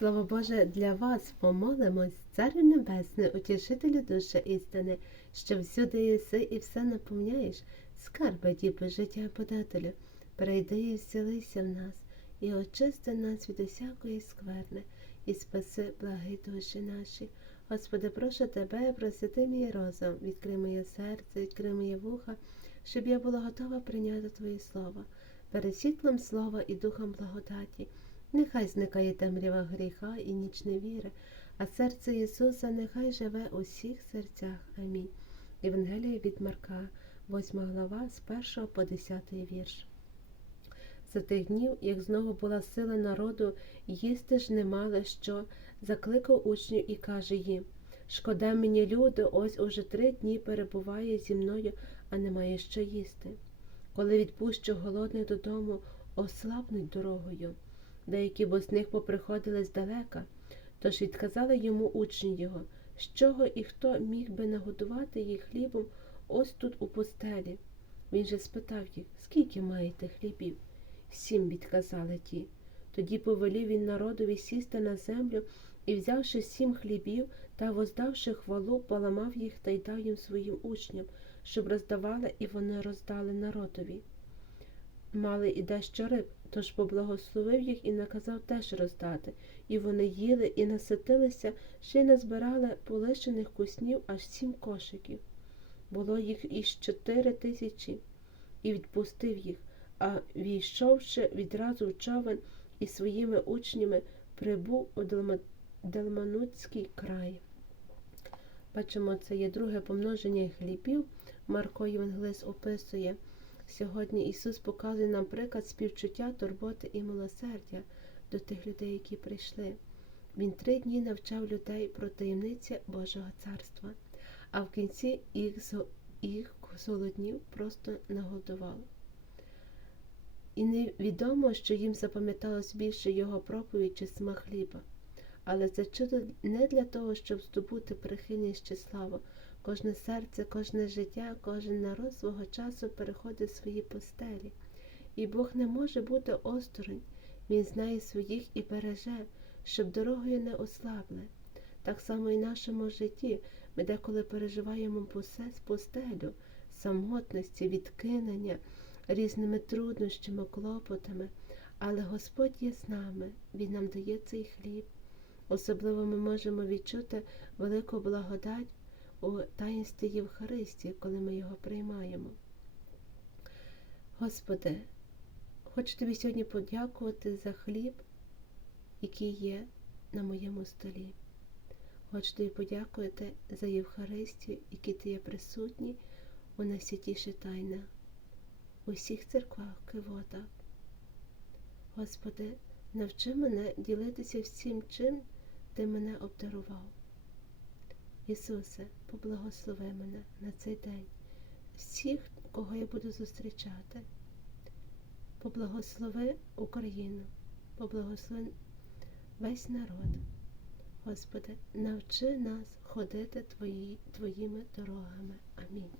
Слово Боже, для вас помолимось, Царю Небесний, утішителю душі істини, що всюди єси і все наповняєш, скарби діби життя подателю, прийди і вселися в нас, і очисти нас від усякої скверни, і спаси благи душі наші. Господи, прошу тебе, просити мій розум, відкрий моє серце, відкрий моє вуха, щоб я була готова прийняти Твоє Слово, перед світлом слова і духом благодаті. Нехай зникає темрява гріха і ніч невіри, а серце Ісуса нехай живе у всіх серцях. Амінь. Євангелія від Марка, 8 глава, з 1 по 10 вірш. За тих днів, як знову була сила народу, їсти ж не мали що, закликав учнів і каже їм Шкода мені, люди, ось уже три дні перебуває зі мною, а немає що їсти. Коли відпущу голодних додому, ослабнуть дорогою. Деякі бо з них поприходили здалека, тож відказали йому учні його, з чого і хто міг би нагодувати їх хлібом ось тут у пустелі. Він же спитав їх, скільки маєте хлібів? Сім відказали ті. Тоді повелів він народові сісти на землю і, взявши сім хлібів та воздавши хвалу, поламав їх та й дав їм своїм учням, щоб роздавали, і вони роздали народові. Мали і дещо риб, тож поблагословив їх і наказав теж роздати. І вони їли і наситилися, ще й назбирали полишених куснів аж сім кошиків. Було їх із чотири тисячі, і відпустив їх, а війшовши відразу в човен і своїми учнями, прибув у Делманутський край. Бачимо, це є друге помноження хлібів. Марко Євангелист описує. Сьогодні Ісус показує нам приклад співчуття, турботи і милосердя до тих людей, які прийшли. Він три дні навчав людей про таємниці Божого царства, а в кінці їх їх золоднів просто нагодував. І невідомо, що їм запам'яталось більше його проповідь чи смак хліба. Але це чудо не для того, щоб здобути прихильність чи славу. Кожне серце, кожне життя, кожен народ свого часу переходить свої постелі. І Бог не може бути осторонь, Він знає своїх і береже, щоб дорогою не ослабли. Так само і в нашому житті ми деколи переживаємо постелю, самотності, відкинення, різними труднощами, клопотами, але Господь є з нами, Він нам дає цей хліб. Особливо ми можемо відчути велику благодать у таїнстві Євхаристії, коли ми його приймаємо. Господи, хочу тобі сьогодні подякувати за хліб, який є на моєму столі. Хочу тобі подякувати за Євхаристію, який ти є присутній у найсвятіші тайна, у всіх церквах Кивота. Господи, навчи мене ділитися всім, чим ти мене обдарував. Ісусе, поблагослови мене на цей день, всіх, кого я буду зустрічати. Поблагослови Україну, поблагослови весь народ. Господи, навчи нас ходити твої, Твоїми дорогами. Амінь.